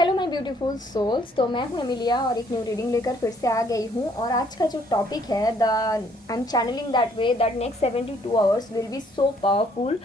Hello my beautiful souls. तो मैं हूँ एमिलिया और एक न्यू रीडिंग लेकर फिर से आ गई हूँ। और आज का जो टॉपिक है the I am channelling that way that next 72 hours will be so powerful,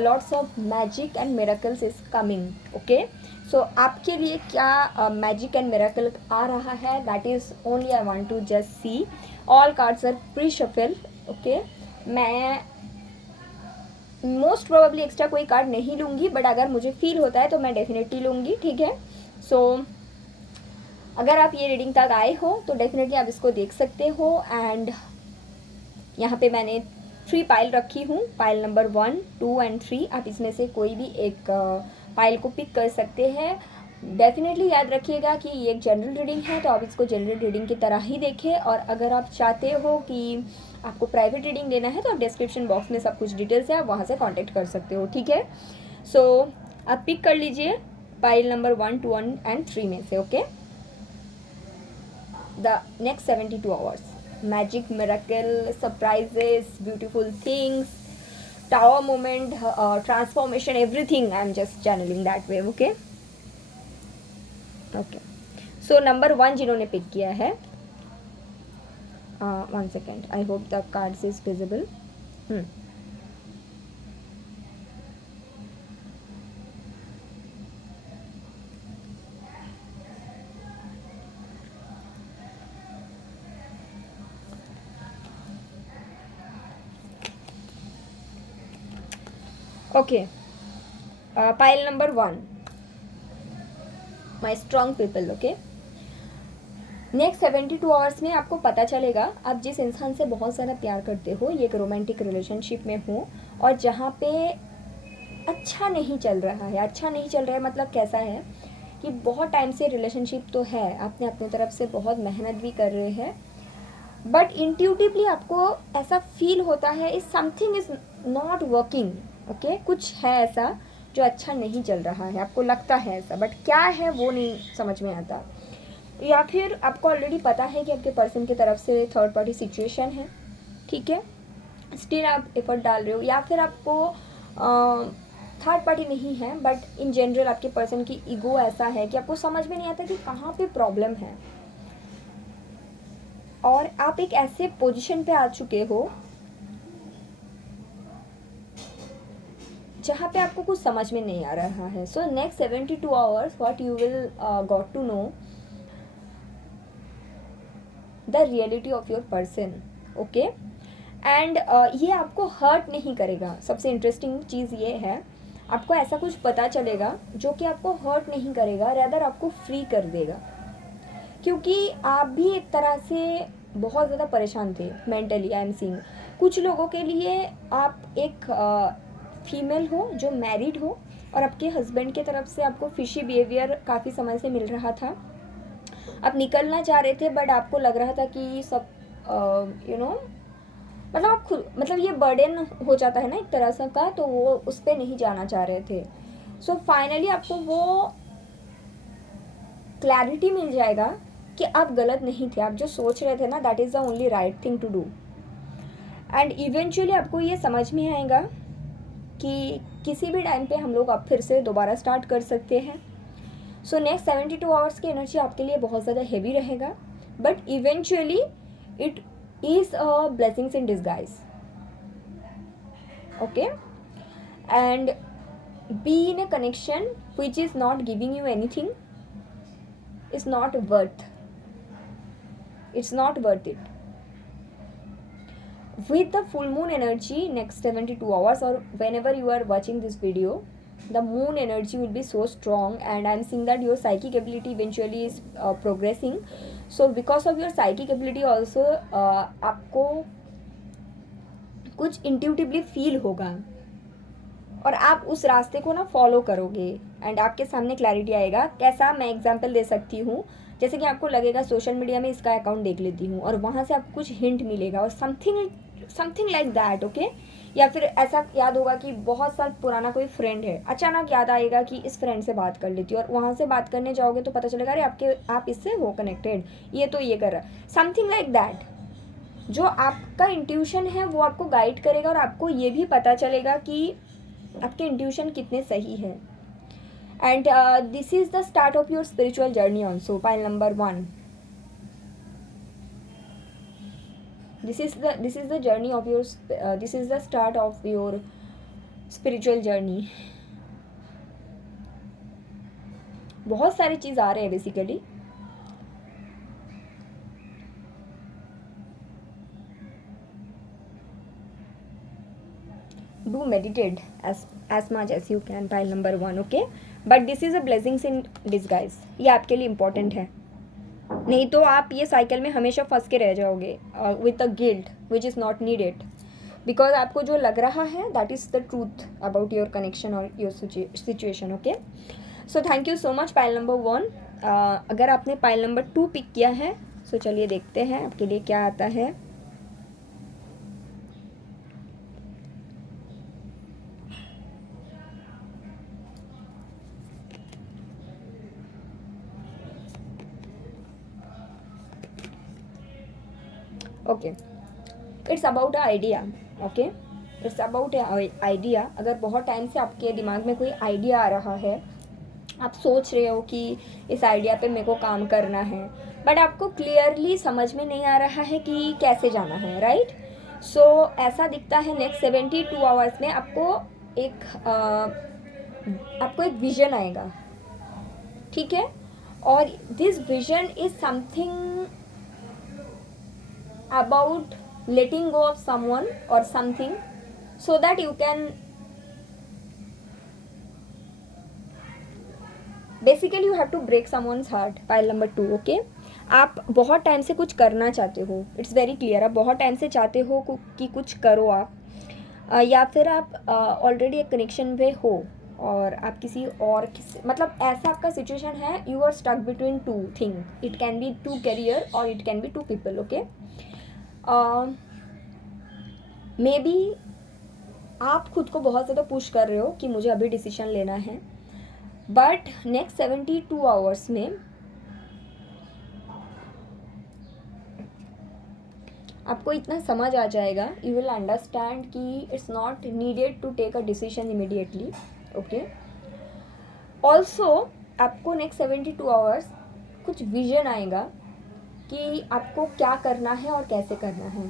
lots of magic and miracles is coming. Okay, so आपके लिए क्या मैजिक एंड मिरेकल आ रहा है, that is only I want to just see. All cards are pre shuffle. Okay, मैं most probably extra कोई card नहीं लूँगी, बट अगर मुझे फील होता है तो मैं डेफिनेटली लूँगी। ठीक है, सो अगर आप ये रीडिंग तक आए हो तो डेफिनेटली आप इसको देख सकते हो। एंड यहाँ पे मैंने 3 पाइल रखी हूँ, पाइल नंबर 1, 2 एंड 3। आप इसमें से कोई भी एक पाइल को पिक कर सकते हैं। डेफिनेटली याद रखिएगा कि ये एक जनरल रीडिंग है, तो आप इसको जनरल रीडिंग की तरह ही देखें। और अगर आप चाहते हो कि आपको प्राइवेट रीडिंग लेना है तो आप डिस्क्रिप्शन बॉक्स में सब कुछ डिटेल्स है, आप वहाँ से कॉन्टेक्ट कर सकते हो। ठीक है, सो आप पिक कर लीजिए पाइल नंबर 1, 2 एंड 3 में से। Okay, the next 72 hours, magic, miracle, surprises, beautiful things, tower moment, transformation, everything I'm just channeling that way. Okay, okay, so number 1 जिन्होंने पिक किया है, 1 second, I hope the cards is visible. Okay, pile number 1, my strong people. Okay, next 72 hours में आपको पता चलेगा आप जिस इंसान से बहुत ज़्यादा प्यार करते हो, ये एक रोमांटिक रिलेशनशिप में हो, और जहाँ पे अच्छा नहीं चल रहा है। अच्छा नहीं चल रहा है मतलब कैसा है कि बहुत टाइम से रिलेशनशिप तो है, आपने अपनी तरफ से बहुत मेहनत भी कर रहे हैं, बट इंट्यूटिवली आपको ऐसा फील होता है is something is not working. Okay, कुछ है ऐसा जो अच्छा नहीं चल रहा है, आपको लगता है ऐसा, बट क्या है वो नहीं समझ में आता। या फिर आपको ऑलरेडी पता है कि आपके पर्सन की तरफ से थर्ड पार्टी सिचुएशन है। ठीक है, स्टिल आप एफर्ट डाल रहे हो, या फिर आपको थर्ड पार्टी नहीं है, बट इन जनरल आपके पर्सन की ईगो ऐसा है कि आपको समझ में नहीं आता कि कहाँ पे प्रॉब्लम है। और आप एक ऐसे पोजीशन पे आ चुके हो जहाँ पे आपको कुछ समझ में नहीं आ रहा है। So next 72 hours what you will got to know the reality of your person. Okay, and ये आपको हर्ट नहीं करेगा। सबसे इंटरेस्टिंग चीज़ ये है, आपको ऐसा कुछ पता चलेगा जो कि आपको हर्ट नहीं करेगा, रेदर आपको फ्री कर देगा। क्योंकि आप भी एक तरह से बहुत ज़्यादा परेशान थे मेंटली। आई एम सीइंग कुछ लोगों के लिए आप एक फीमेल हो जो मैरिड हो, और आपके हस्बैंड के तरफ से आपको फिशी बिहेवियर काफ़ी समय से मिल रहा था। आप निकलना चाह रहे थे, बट आपको लग रहा था कि सब मतलब आप खुद, मतलब ये बर्डन हो जाता है ना एक तरह से का, तो वो उस पर नहीं जाना चाह रहे थे। सो फाइनली आपको वो क्लैरिटी मिल जाएगा कि आप गलत नहीं थे, आप जो सोच रहे थे ना, that is the only right thing to do. And eventually आपको ये समझ में आएगा कि किसी भी टाइम पे हम लोग अब फिर से दोबारा स्टार्ट कर सकते हैं। सो नेक्स्ट 72 आवर्स की एनर्जी आपके लिए बहुत ज़्यादा हैवी रहेगा, but eventually it is a blessings in disguise. Okay, and be in a connection which is not giving you anything is not worth, it's not worth it. With the full moon energy next 72 hours, or whenever you are watching this video, the moon energy will be so strong, and I'm seeing that your psychic ability eventually is progressing. So because of your psychic ability also आपको कुछ intuitively feel होगा, और आप उस रास्ते को ना follow करोगे, एंड आपके सामने क्लैरिटी आएगा। कैसा, मैं एग्जांपल दे सकती हूँ, जैसे कि आपको लगेगा सोशल मीडिया में इसका अकाउंट देख लेती हूँ, और वहाँ से आपको कुछ हिंट मिलेगा, और समथिंग लाइक दैट। ओके, या फिर ऐसा याद होगा कि बहुत साल पुराना कोई फ्रेंड है, अचानक याद आएगा कि इस फ्रेंड से बात कर लेती हूँ, और वहाँ से बात करने जाओगे तो पता चलेगा अरे आप इससे हो कनेक्टेड, ये तो ये कर रहा है, समथिंग लाइक दैट। जो आपका इंट्यूशन है वो आपको गाइड करेगा, और आपको ये भी पता चलेगा कि आपके इंट्यूशन कितने सही है। And this is the start of your spiritual journey also, pile number 1. This is the journey of your this is the start of your spiritual journey. बहुत सारी चीज़ आ रहे हैं basically. Do meditate as much as you can, pile number 1. Okay, but this is a blessings in disguise. ये आपके लिए important है, नहीं तो आप ये साइकिल में हमेशा फंस के रह जाओगे with a guilt which is not needed, because आपको जो लग रहा है that is the truth about your connection और your situation. Okay, so thank you so much pile number 1. अगर आपने पाइल नंबर 2 पिक किया है सो चलिए देखते हैं आपके लिए क्या आता है. Okay, it's about a idea. Okay, it's about idea. अगर बहुत टाइम से आपके दिमाग में कोई आइडिया आ रहा है, आप सोच रहे हो कि इस आइडिया पे मेरे को काम करना है, बट आपको क्लियरली समझ में नहीं आ रहा है कि कैसे जाना है, राइट? सो ऐसा दिखता है नेक्स्ट 72 आवर्स में आपको एक विजन आएगा, ठीक है? और this vision is something about letting go of someone or something so that you can basically you have to break someone's heart, pile number 2. okay, आप बहुत टाइम से कुछ करना चाहते हो, इट्स वेरी क्लियर. आप बहुत टाइम से चाहते हो कि कुछ करो आप, या फिर आप ऑलरेडी एक कनेक्शन पे हो और आप किसी और मतलब ऐसा आपका सिचुएशन है, you are stuck between 2 thing. It can be 2 career और it can be 2 people. Okay, maybe आप खुद को बहुत ज़्यादा पुश कर रहे हो कि मुझे अभी डिसीजन लेना है, बट नेक्स्ट 72 आवर्स में आपको इतना समझ आ जाएगा, यू विल अंडरस्टैंड कि it's not needed to take a decision immediately. Okay, also आपको नेक्स्ट 72 आवर्स कुछ विजन आएगा कि आपको क्या करना है और कैसे करना है.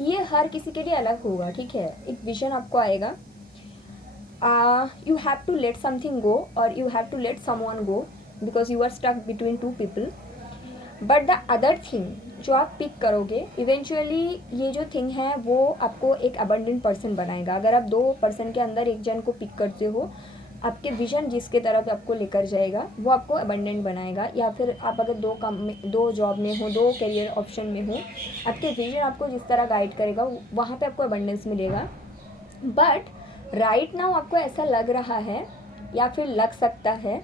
ये हर किसी के लिए अलग होगा, ठीक है? एक विजन आपको आएगा. You have to let something go और you have to let someone go because you are stuck between 2 people. But the other thing जो आप पिक करोगे इवेंचुअली, ये जो थिंग है वो आपको एक अबंडेंट पर्सन बनाएगा. अगर आप 2 पर्सन के अंदर एक जन को पिक करते हो, आपके विजन जिसके तरफ आपको लेकर जाएगा वो आपको अबंडेंट बनाएगा. या फिर आप अगर 2 काम में, 2 जॉब में हो, 2 करियर ऑप्शन में हो, आपके विजन आपको जिस तरह गाइड करेगा वहाँ पे आपको अबंडेंस मिलेगा. बट राइट नाउ आपको ऐसा लग रहा है या फिर लग सकता है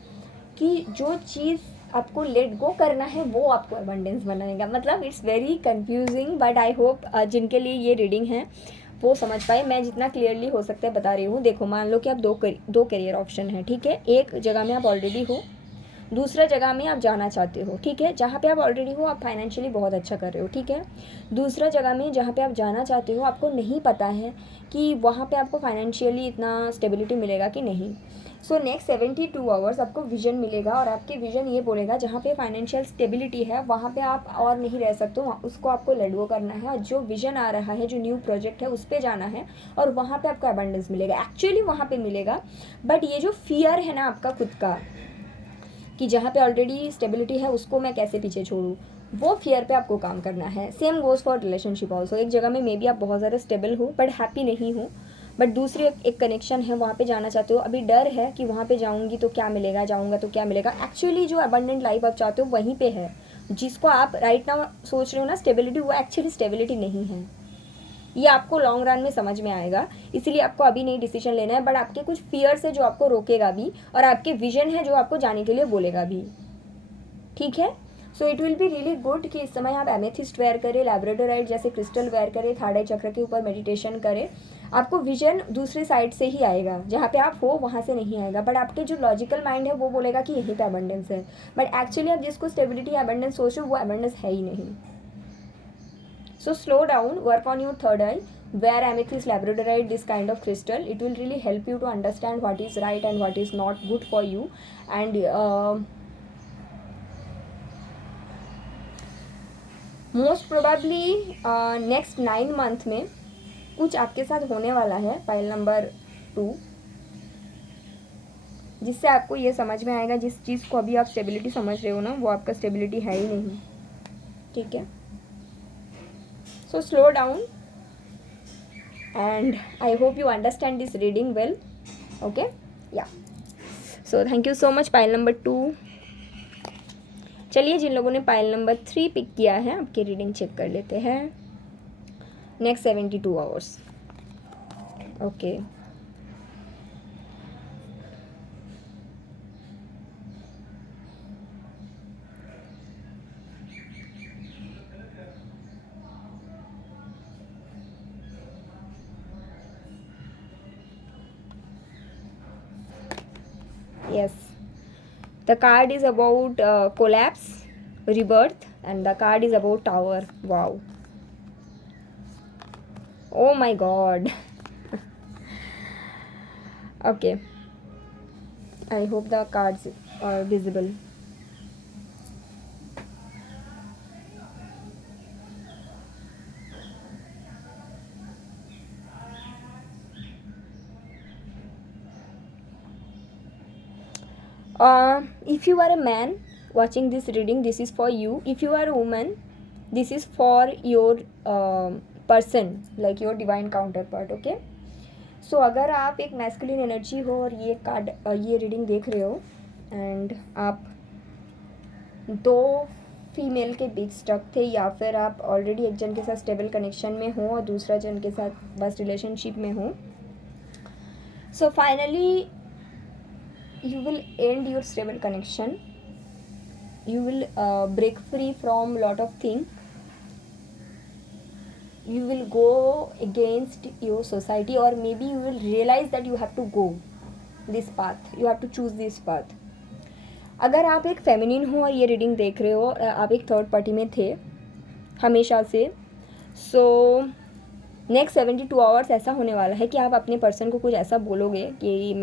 कि जो चीज़ आपको लेट गो करना है वो आपको अबंडेंस बनाएगा. मतलब it's very confusing, but I hope जिनके लिए ये रीडिंग है वो समझ पाए. मैं जितना क्लियरली हो सकता है बता रही हूँ. देखो, मान लो कि आप 2 करियर ऑप्शन है, ठीक है? एक जगह में आप ऑलरेडी हो, दूसरा जगह में आप जाना चाहते हो, ठीक है? जहाँ पे आप ऑलरेडी हो आप फाइनेंशियली बहुत अच्छा कर रहे हो, ठीक है? दूसरा जगह में जहाँ पे आप जाना चाहते हो आपको नहीं पता है कि वहाँ पे आपको फाइनेंशियली इतना स्टेबिलिटी मिलेगा कि नहीं. सो नेक्स्ट 72 आवर्स आपको विजन मिलेगा और आपके विजन ये बोलेगा जहाँ पे फाइनेंशियल स्टेबिलिटी है वहाँ पे आप और नहीं रह सकते हो, उसको आपको लेट गो करना है. और जो विजन आ रहा है, जो न्यू प्रोजेक्ट है, उस पर जाना है और वहाँ पे आपको अबंडेंस मिलेगा. एक्चुअली वहाँ पे मिलेगा, बट ये जो फियर है ना आपका खुद का कि जहाँ पे ऑलरेडी स्टेबिलिटी है उसको मैं कैसे पीछे छोड़ूँ, वो फियर पे आपको काम करना है. Same goes for relationship also. एक जगह में मे बी आप बहुत ज़्यादा स्टेबल हो बट हैप्पी नहीं हो, बट दूसरी एक कनेक्शन है वहाँ पे जाना चाहते हो. अभी डर है कि वहाँ पे जाऊँगी तो क्या मिलेगा, जाऊँगा तो क्या मिलेगा. एक्चुअली जो अबंडेंट लाइफ आप चाहते हो वहीं पे है. जिसको आप राइट नाउ सोच रहे हो ना स्टेबिलिटी, वो एक्चुअली स्टेबिलिटी नहीं है. ये आपको लॉन्ग रन में समझ में आएगा, इसीलिए आपको अभी नहीं डिसीजन लेना है. बट आपके कुछ फियर्स है जो आपको रोकेगा भी, और आपके विजन है जो आपको जाने के लिए बोलेगा भी, ठीक है? So it will be really good कि इस समय आप एमेथिस्ट वेयर करें, लैब्राडोराइट जैसे क्रिस्टल वेयर करें, थर्ड आई चक्र के ऊपर मेडिटेशन करें. आपको विजन दूसरी साइड से ही आएगा, जहाँ पे आप हो वहाँ से नहीं आएगा. बट आपके जो लॉजिकल माइंड है वो बोलेगा कि यहीं पे अबंडेंस है, बट एक्चुअली आप जिसको स्टेबिलिटी अबंडेंस सोच रहे हो वो अबंडेंस है ही नहीं. So slow down, work on your third I. wear amethyst labradorite, this kind of crystal. It will really help you to understand what is right and what is not good for you. And most probably next 9 month में कुछ आपके साथ होने वाला है, pile number 2, जिससे आपको ये समझ में आएगा जिस चीज़ को अभी आप स्टेबिलिटी समझ रहे हो ना, वो आपका स्टेबिलिटी है ही नहीं, ठीक है. So slow down and I hope you understand this reading well. Okay, yeah, so thank you so much. Pile number 2. चलिए, जिन लोगों ने पाइल नंबर 3 पिक किया है, आपकी रीडिंग चेक कर लेते हैं. Next 72 hours. Okay, yes, the card is about collapse, rebirth, and the card is about tower. Wow, oh my god. Okay, I hope the cards are visible. If you are a man watching this reading, this is for you. If you are a woman, this is for your person, like your divine counterpart. Okay, so अगर आप एक masculine energy हो और ये card, ये reading देख रहे हो, एंड आप 2 फीमेल के बीच स्टक थे, या फिर आप ऑलरेडी एक जन के साथ स्टेबल कनेक्शन में हो और दूसरा जन के साथ बस रिलेशनशिप में हो, so finally you will end your stable connection. You will break free from lot of things. You will go against your society, or maybe you will realize that you have to go this path. You have to choose this path. अगर आप एक feminine हो और ये reading देख रहे हो, आप एक थर्ड पार्टी में थे हमेशा से, सो नेक्स्ट 72 आवर्स ऐसा होने वाला है कि आप अपने पर्सन को कुछ ऐसा बोलोगे कि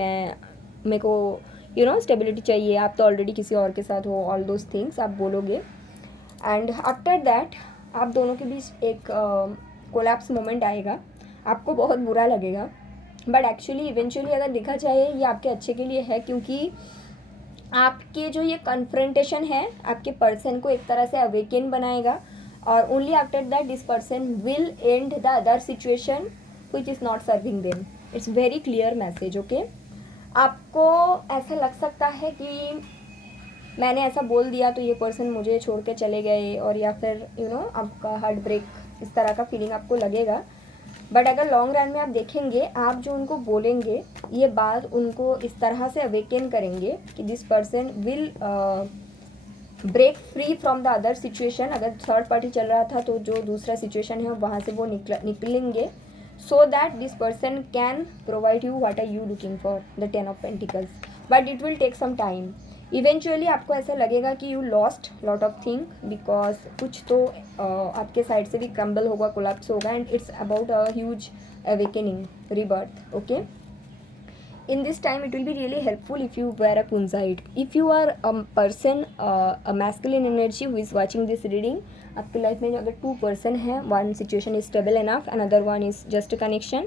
मेरे को स्टेबिलिटी चाहिए, आप तो ऑलरेडी किसी और के साथ हो, ऑल दोज थिंग्स आप बोलोगे. एंड आफ्टर दैट आप दोनों के बीच एक कोलैप्स मोमेंट आएगा. आपको बहुत बुरा लगेगा, बट एक्चुअली इवेंचुअली अगर देखा जाए ये आपके अच्छे के लिए है, क्योंकि आपके जो ये कन्फ्रंटेशन है आपके पर्सन को एक तरह से अवेकन बनाएगा, और only after that this person will and the other situation which is not serving them. It's very clear message. Okay, आपको ऐसा लग सकता है कि मैंने ऐसा बोल दिया तो ये पर्सन मुझे छोड़ के चले गए, और या फिर आपका हार्ट ब्रेक, इस तरह का फीलिंग आपको लगेगा. बट अगर लॉन्ग रन में आप देखेंगे, आप जो उनको बोलेंगे ये बात उनको इस तरह से अवेकन करेंगे कि this person will break free from the other situation. अगर थर्ड पार्टी चल रहा था तो जो दूसरा सिचुएशन है वहाँ से वो निकलेंगे, so that this person can provide you what are you looking for, the 10 of Pentacles. But it will take some time. Eventually आपको ऐसा लगेगा कि you lost lot of thing, because कुछ तो आपके साइड से भी क्रम्बल होगा, कोलैप्स होगा, and it's about a huge awakening, rebirth. Okay, in this time it will be really helpful if you wear a kunzite. If you are a person, a masculine energy who is watching this reading, आपकी life में अगर 2 person है, one situation is stable enough, another one is just connection,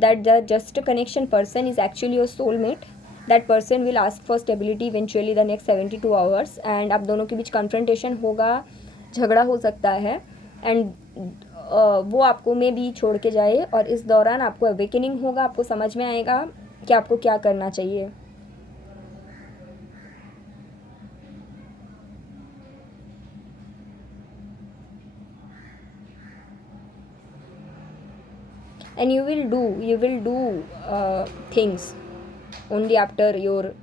that the just connection person is actually your soulmate. That person will ask for stability eventually the next 72 hours, and आप दोनों के बीच confrontation होगा, झगड़ा हो सकता है, and वो आपको में भी छोड़ के जाए, और इस दौरान आपको अवेकनिंग होगा, आपको समझ में आएगा कि आपको क्या करना चाहिए. And you will do things only after your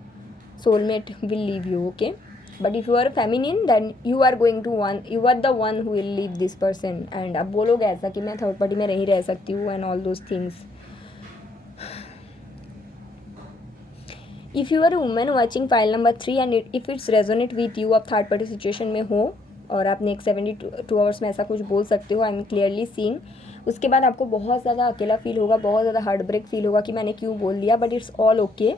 soulmate will leave you. Okay, but if you are feminine, then you are the one who will leave this person. And अब बोलोगे ऐसा कि मैं थर्ड पार्टी में नहीं रह सकती हूँ, and all those things. If you are a woman watching file number 3 and if it's resonate with you, आप थर्ड पार्टी सिचुएशन में हो और आप नेक्स्ट 72 आवर्स में ऐसा कुछ बोल सकते हो, आई एम क्लियरली सीइंग. उसके बाद आपको बहुत ज़्यादा अकेला फील होगा, बहुत ज़्यादा हार्ट ब्रेक फील होगा कि मैंने क्यों बोल दिया, but it's all okay.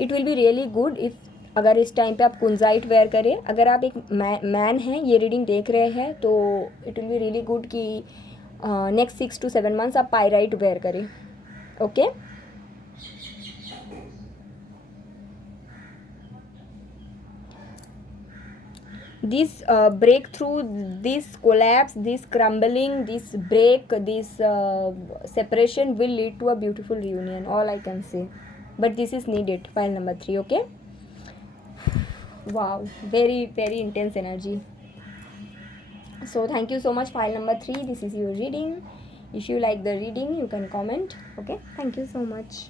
It will be really good if अगर इस टाइम पे आप कुंजाइट वेयर करें। अगर आप एक मैन हैं, ये रीडिंग देख रहे हैं, तो it will be really good कि नेक्स्ट 6 to 7 months आप पायराइट वेयर करें। Okay, this breakthrough, this collapse, this crumbling, this break, this separation will lead to a beautiful reunion, all I can say, but this is needed. File number 3. Okay, wow, very very intense energy. So thank you so much, file number 3. This is your reading. If you like the reading, you can comment. Okay, thank you so much.